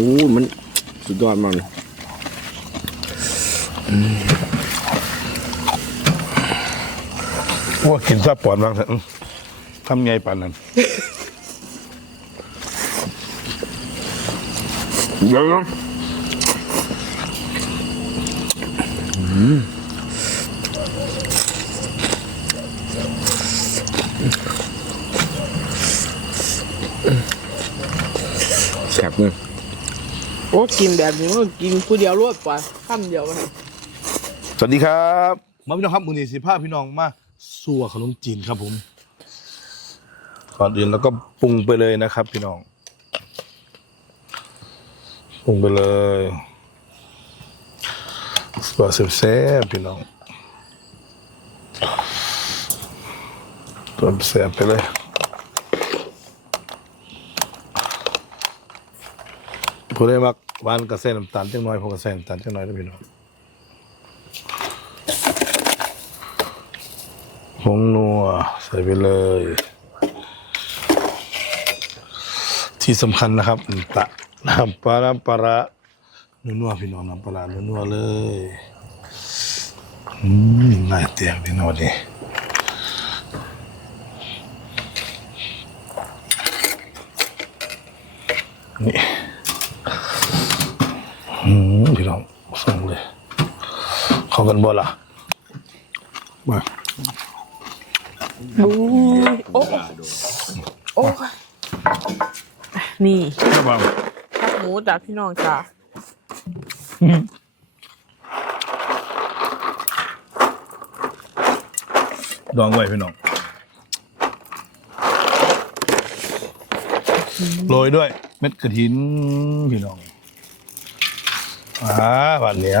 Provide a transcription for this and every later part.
อ้มันสุดยอดมากเลยว่ากินซาปอนบ้างเถอะอื้อทำไงป่านนั้นเดี๋ยวนะแซ่บเลย โอ้กินแบบนี้ก็กินผู้เดียวรวดไปข้ามเดียวกันสวัสดีครับมาพี่น้องครับมือนีสิภาพพี่น้องมาสัวขนมจีนครับผมก่อนอื่นแล้วก็ปรุงไปเลยนะครับ พี่น้องปรุงไปเลยสัวแซ่บๆพี่น้องตัวแซ่บไปเลย ผู้ได้มักหวานกระเส้นน้ำตาลจังน้อยผมกระเส้นน้ำตาลจังน้อยนะพี่น้องผงนัวใส่ไปเลย ที่สำคัญนะครับตะน้ำปลาน้ำปลานัวพี่น้องน้ำปลานัวเลยอืมน่าเตียงพี่น้องนี่นี่ พี่น้องส่งเลยเข้ากันบ่ล่ะมาดูโอ้โอ้นี่ครับผมข้าวหมูจากพี่น้องจ้าดองไว้พี่น้องโรยด้วยเม็ดกระถินพี่น้อง อ่าบัดเนี้ย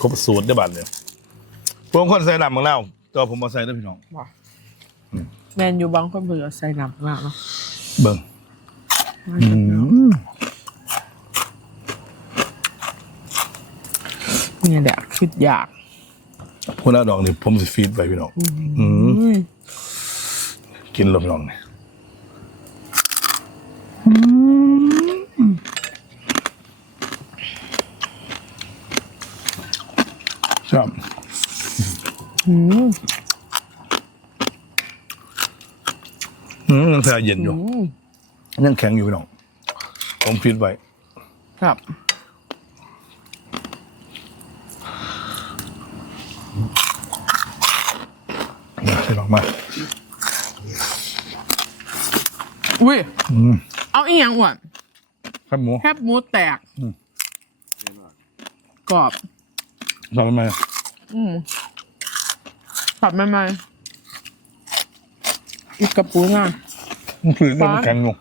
ครบสูตรได้บัดเนี่ยพวกคนใส่น้ำของเราตัวผมมาใส่ด้วยพี่น้องว่าแมนอยู่บางคนเบื่อใส่น้ำมากเนาะเบิ่งอืมเนี่ยแหละคิดอยากพวกหน้าดองนี่ผมสิฟีดไว้พี่น้องอืมอืมกินลงพี่น้องนี่ ชอบอืมอืมยังแช่เย็นอยู่อืมยังแข็งอยู่พี่น้องผมฟีดไว้ครับนะใช่หรอกมา อุ้ย อืมเอาอีหยังอ้วน ครับหมู แคบหมูแตกอืม กรอบ ทำทำไมอืมตัดไม่ไม่อีกกระปุกอะมันคือเรื่องมันแข็งอยู่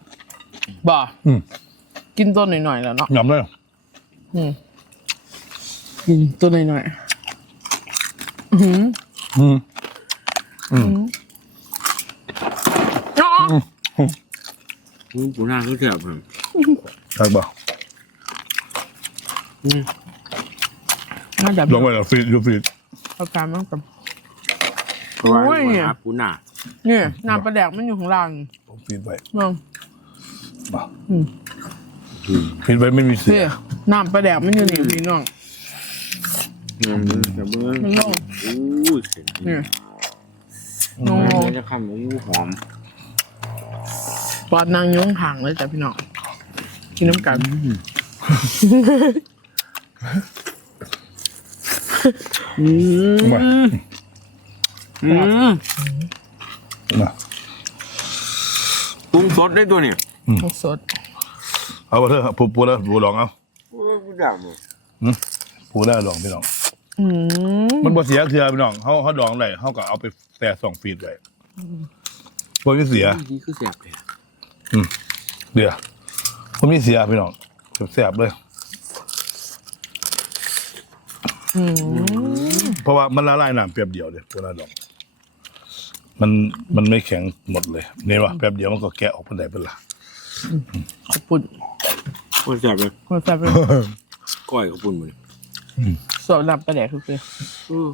บ่อืมกินตัวหน่อยๆแล้วเนาะหยำเลยอืมกินตัวหน่อยๆอื้อหืออืมอืมอ๋ออืมปูหน้าก็แซ่บครับใช่ป่ะ น่าจะลงไปแล้วฟีดอยู่ฟีดเอาการมั่งกับ เพราะว่าโอ้ยปูหน้าปูหน้านี่น้ำปลาแดกมันอยู่ข้างล่างผมฟีดไว้น้องป่ะอืมฟีดไว้ไม่มีเสีนี่ยน้ำปลาแดกมันอยู่นี่พี่น้องอืมแต่เมื่อมันลงอู้เสียงนี่โอ้ยจะคำอู้หอมปอดนางยุ้งห่างเลยจ้ะพี่น้องกินน้ำกัน อืมมาอืมมาปรุงสดได้ตัวเนี่ยสดเอาไปเถอะปูปูแล้วปูลองเอาโอ้ยกูอยากบ่ปูได้ลองพี่น้อง อืมมันบ่เสียเถื่อพี่น้องเขาเขาดองได้เขาก็เอาไปแช่สองฟีดไว้บ่มีเสีย นี่คือแซ่บเลยเดี๋ยวบ่มีเสียพี่น้องแซ่บๆเลย อืม เพราะว่ามันละลายน้ำแป๊บเดียวเลยปูนาดอง มันมันไม่แข็งหมดเลยเนี่ยว่าแป๊บเดียวมันก็แกะออกเป็นไหนเป็นละขอบคุณโอ้ยแซ่บเลยคนแซ่บเลยก้อยข้าวปุ้นมันสดน้ำปลาแดกคืออือ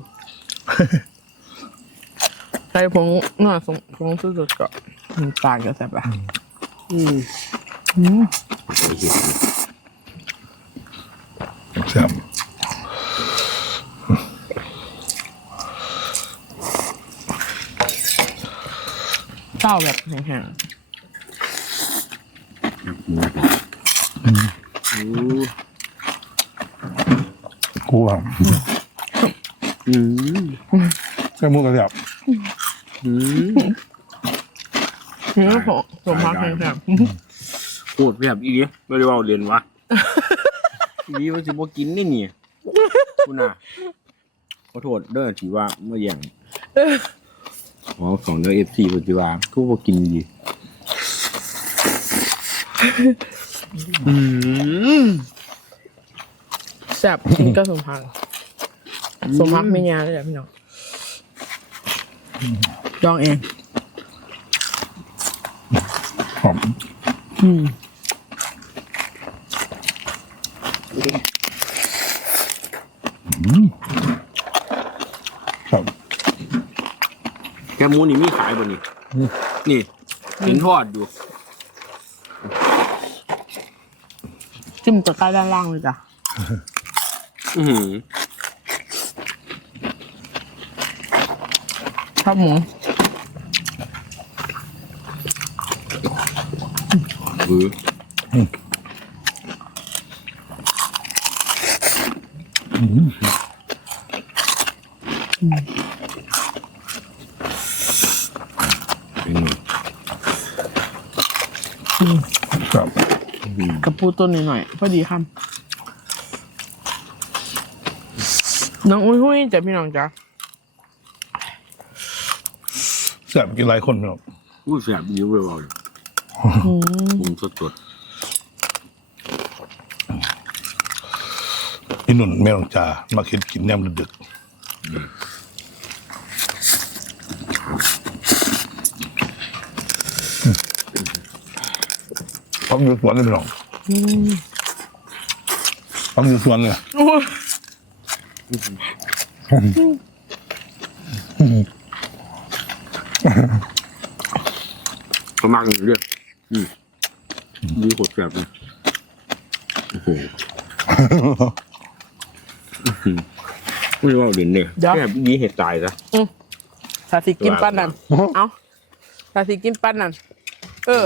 ใส่ผงน่าสงผงสุดๆก็น้ำตาลก็แซ่บอะอืมอืมโอ้ยเห็ดแซ่บ เต้าแบบแห้งกูว่าอืมแซ่บหมูกระแซ่บอืมๆนี่ผมสมพักแห้งปวดแบบอีนี้ไม่ได้ว่าเรียนวะ อีนี้ว่าจะบ่กินนี่นี่คุณน่ะขอโทษเด้อที่ว่าเมื่ออย่าง อ๋อของเด้อเอฟซีปัจจุบันก็บ่กินดีอืมๆแซ่บกินก็สมพักสมพักไม่ยาเลยอะพี่น้องจองเองหอมอืม ครับ แคบ หมูนี่มีขายบ่นี่นี่กินทอดอยู่จิ้มตะกร้าด้านล่างเลยจ้ะอือหือครับหมูหือเป็นไง ครับกระปูต้นหน่อยๆพอดีคำน้องอุ้ยหุ้ยจ้ะพี่น้องจ้ะแซ่บกินหลายคนพี่น้องอู้แสบยิ้วเลยว่าอืมปรุงสดพี่หนุ่นแม่ลองจามาคิดกินแนมดึกๆ อยู่สวนเลยพี่น้องพักอยู่สวนเลยโอ้ยๆเขามากอยู่เรื่อยอืมดีโคตรแสบเลยโอ้โหไม่ว่าเด่นเนี่ยแค่ยีเห็ดตายซะสาธิกินปั้นนั่น เอาสาธิกินปั้นนั่น เออ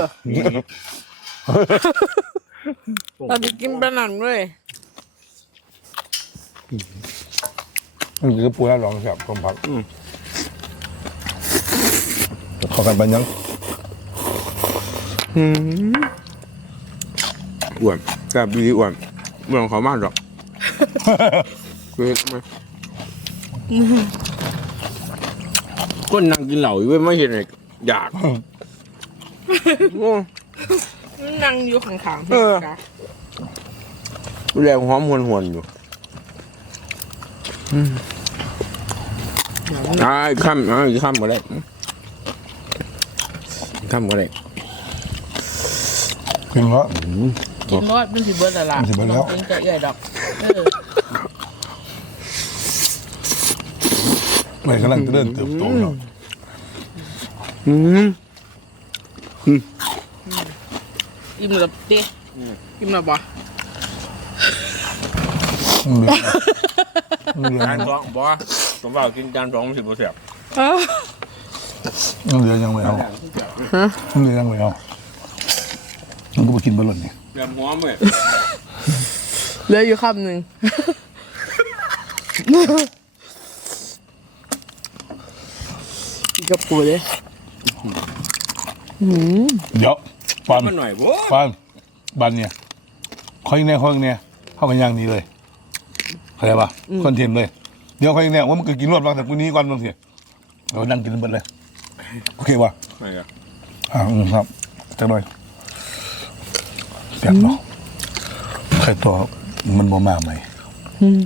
สาธิกินปั้นนั่นเว้ยมันคือปูแล้วลองแซ่บคมพักขอกันไปยังอ้วนแสบดีอ้วนเมืองเขามากหรอกเคยเห็นไมก็นั่งกินเหล้าอยู่เว้ยไม่เห็นเลยอยากโอ้ นั่งอยู่ข้างๆพี่เออ จ้ะแรงหอมหวนหวนๆอยู่อ่าอีกคำอ่าอีกคำก็ได้อีกคำก็ได้กินแล้ว กินรอดเป็นสิเบิร์ดละล่ะเป็นสิเบิดแล้วกินจะใหญ่ดอกเออไม่กำลังจะเริ่มเติบโตเนาะอืม อิ่มแล้วดิอิ่มแล้วบ่เหลือเหลือจานสองบอผมว่ากินจานสองสิบเปอร์เซ็นต์เออเหลือยังไม่เอาเหลือยังไม่เอามันก็ไปกินบอลลอนนี่เรียมหัวเลยเหลืออยู่คำหนึ่งอีกกระปูเลยหืมเดี๋ยว ปานมันหน่อยโว้ปานบันเนี่ยคอยเนี่ยคอยเนี่ยเข้ากันอย่างนี้เลยเข้าใจปะคอนเทนต์เลย เดี๋ยวคอยเนี่ยว่ามันก็กินรวดบางแต่กูนี้ก่อนบางทีเรานั่งกินเบิดเลย โอเคปะไม่อะอ่าอืมครับจังหน่อยแซ่บเนาะไข่ตัวมันบ่มาไหมอืม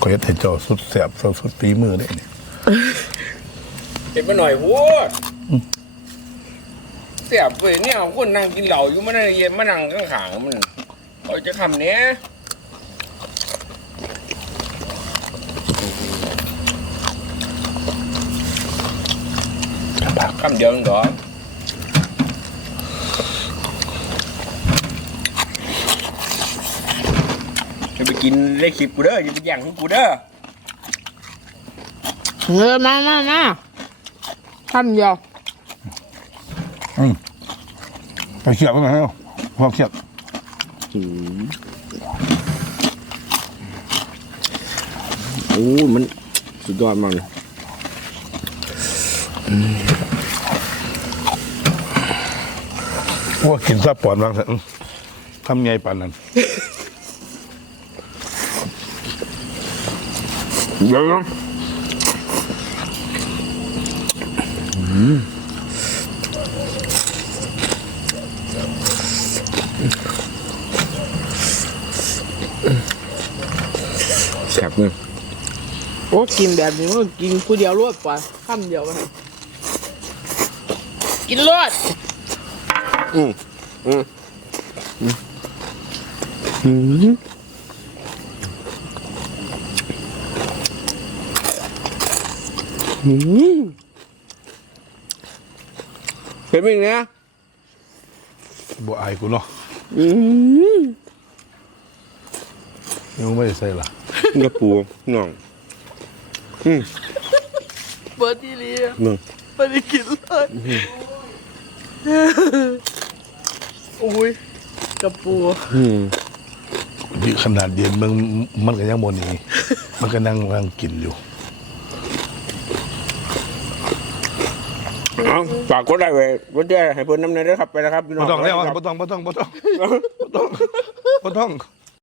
ก็ยัดให้เจ้าสุดแซ่บสุดฝีมือได้เนี่ยเห็นมันหน่อยโว้ เสียบเว้ยเนี่ยคนนั่งกินเหล้าอยู่มันนั่งเย็นมานั่งข้างๆมันเอาจะคำเนี้ยคำเดียวนึงดอกไปกินได้คลิปกูเด้ออย่าไปแย่งของกูเด้อเออมามามาทำเดียว อืมไปเขียบมันหน่อยให้เอาพอเขียบหืมโอ้ยมันสุดยอดมากเลยว่ากินซาปอนบ้างเถอะอืมทำไงปานนั้นเดี๋ยวนะแซ่ บเลยโอ้กินแบบนี้มันกินผู้เดียวรวดไปทำเดียวไปกินรวดอืมอืมอืมอืมอืมเห็นไหมเนี่ยบ่อายกูเนาะอืมยังไม่ได้ใส่ละ กระปูน้องอืมเปิดที่เรียมึงไม่ได้กินเลยโอ้ยกระปูอืมที่ขนาดเย็นมันมันก็ยังโมนีมันก็นั่งกำลังกินอยู่เอาฝากกดไลค์ไว้กดแชร์ให้เพื่อนน้ำในด้วยครับไปแล้วครับพี่น้บ่องต้องแล้วครับบ่ต้องบ่ต้องบ่ต้องบ่ต้องบ่ต้อง